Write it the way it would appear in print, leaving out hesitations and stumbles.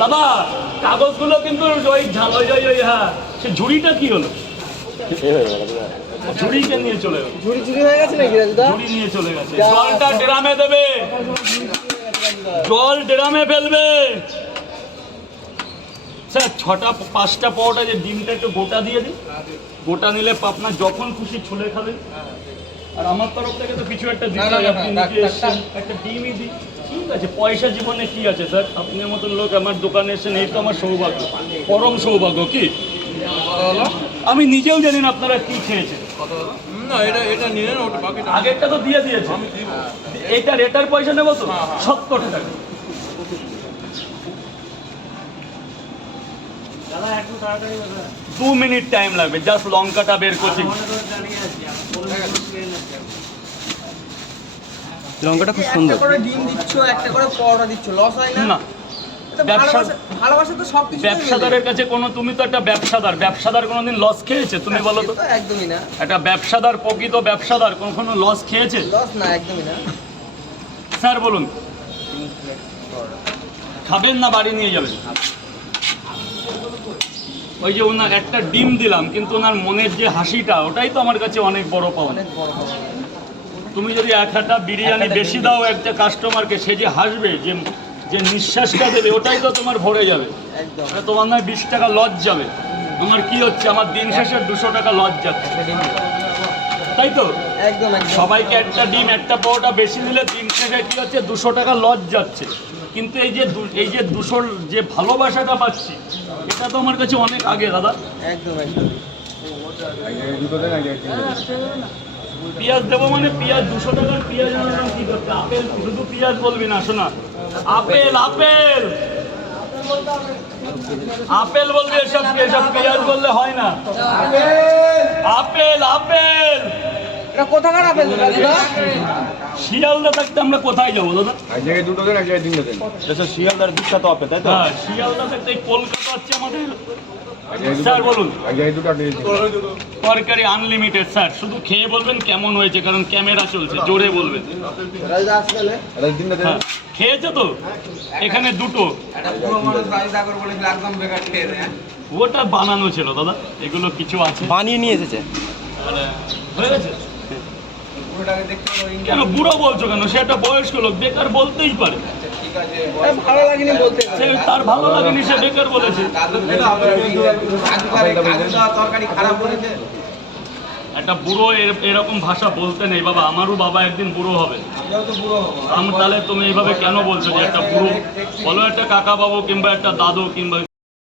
দাদা কাগজগুলো কিন্তু ওই ঝাল ওই হ্যাঁ সে ঝুড়িটা কি হলো? ঝুড়িকে নিয়ে চলে গেল। ঝুড়ি চুরি হয়ে গেছে নাকি রাজুদা? ঝুড়ি নিয়ে চলে গেছে। জলটা ড্রামে দেবে, জল ড্রামে ফেলবে। স্যার 5টা পাওয়াটা যে ডিমটা একটু গোটা দিয়ে দিই, গোটা নিলে আপনার যখন খুশি ছুলে খাবেন। আর আমার তরফ থেকে তো কিছু একটা দিতে হয়, আপনি নিজে এসেছেন, একটা ডিমই দিই। ঠিক আছে, পয়সা জীবনে কি আছে স্যার? আপনার মতন লোক আমার দোকানে এসেছেন, এই তো আমার সৌভাগ্য, পরম সৌভাগ্য। কি আমি নিজেও জানি না আপনারা কি খেয়েছেন। আগেরটা তো দিয়ে দিয়েছে, এটার পয়সা নেবো তো 70 টাকা। 2 মিনিট টাইম লাগবে, জাস্ট লঙ্কাটা বের করছি। লঙ্কাটা খুব সুন্দর। একটা করে ডিম দিচ্ছ, একটা করে পরোটা দিচ্ছ, লস হয় না? না। ভালোবাসা তো সবকিছু। ব্যবসাদারের কাছে তুমি তো একটা ব্যবসাদার কোনোদিন লস খেয়েছে? তুমি বলো তো। একদমই না। একটা ব্যবসাদার, প্রকৃত ব্যবসাদার কখনো লস খেয়েছে? লস না, একদমই না। স্যার বলুন, খাবেন না বাড়ি নিয়ে যাবেন? ওই যে ওনার একটা ডিম দিলাম, কিন্তু ওনার মনের যে হাসিটা, ওটাই তো আমার কাছে অনেক বড় পাওয়া। তুমি যদি একটা বিরিয়ানি বেশি দাও একটা কাস্টমারকে, সে যে হাসবে, যে নিঃশ্বাসটা দেবে, ওটাই তো তোমার ভরে যাবে। তোমার নয় 20 টাকা লজ যাবে। আমার কি হচ্ছে, আমার দিন শেষে 200 টাকা লজ যাচ্ছে, তাই তো? একদম। সবাইকে একটা ডিম একটা পাওয়াটা বেশি দিলে দিন শেষে কি হচ্ছে, 200 টাকা লজ যাচ্ছে। কিন্তু এই যে 200 যে ভালোবাসাটা পাচ্ছি, এটা তো আমার কাছে অনেক আগে দাদা। একদম। পেঁয়াজ দেবো মানে পেঁয়াজ 200 টাকার পেঁয়াজ আনলাম কি করতে? আপেল, শুধু পেঁয়াজ বলবি না, শোনা, আপেল আপেল আপেল বলবি, এসব পেঁয়াজ বললে হয় না। Apple apple. এটা কোথাকার আপেল দাদা? শিয়ালদা থাকতে আমরা কোথায় যাবো দাদা? এক জায়গায় 2 দেন, এক জায়গায় 3 দেন। শিয়ালদার বিখ্যাত আপেল, তাই তো? হ্যাঁ, শিয়ালদা থাকতে কলকাতা হচ্ছে আমাদের। স্যার বলুন। এক জায়গায় 2টা দিয়ে দিন। তরকারি আনলিমিটেড স্যার, শুধু খেয়ে বলবেন কেমন হয়েছে, কারণ ক্যামেরা চলছে, জোরে বলবেন। রাজুদা আসলে এটা 3 দেন। হ্যাঁ, খেয়েছে তো? এখানে 2টো। এটা পুরো মানুষ রাজুদা করে বলেছিল একদম বেকার খেয়ে দেয়। ওটা বানানো ছিল দাদা, এগুলো কিছু আছে বানিয়ে নিয়ে এসেছে। হয়ে গেছে। পুরোটাকে দেখতে কেন বুড়ো বলছো কেন? সে একটা বয়স্ক লোক, বেকার বলতেই পারে। ঠিক আছে, ভালো লাগেনি বলতে। তার ভালো লাগেনি, সে বেকার বলেছে। তরকারি খারাপ করেছে। একটা বুড়ো এরকম ভাষা বলতে নেই বাবা। আমারও বাবা একদিন বুড়ো হবে। তাহলে তুমি এইভাবে কেন বলছো যে একটা বুড়ো? বলো একটা কাকা বাবু কিংবা একটা দাদু কিংবা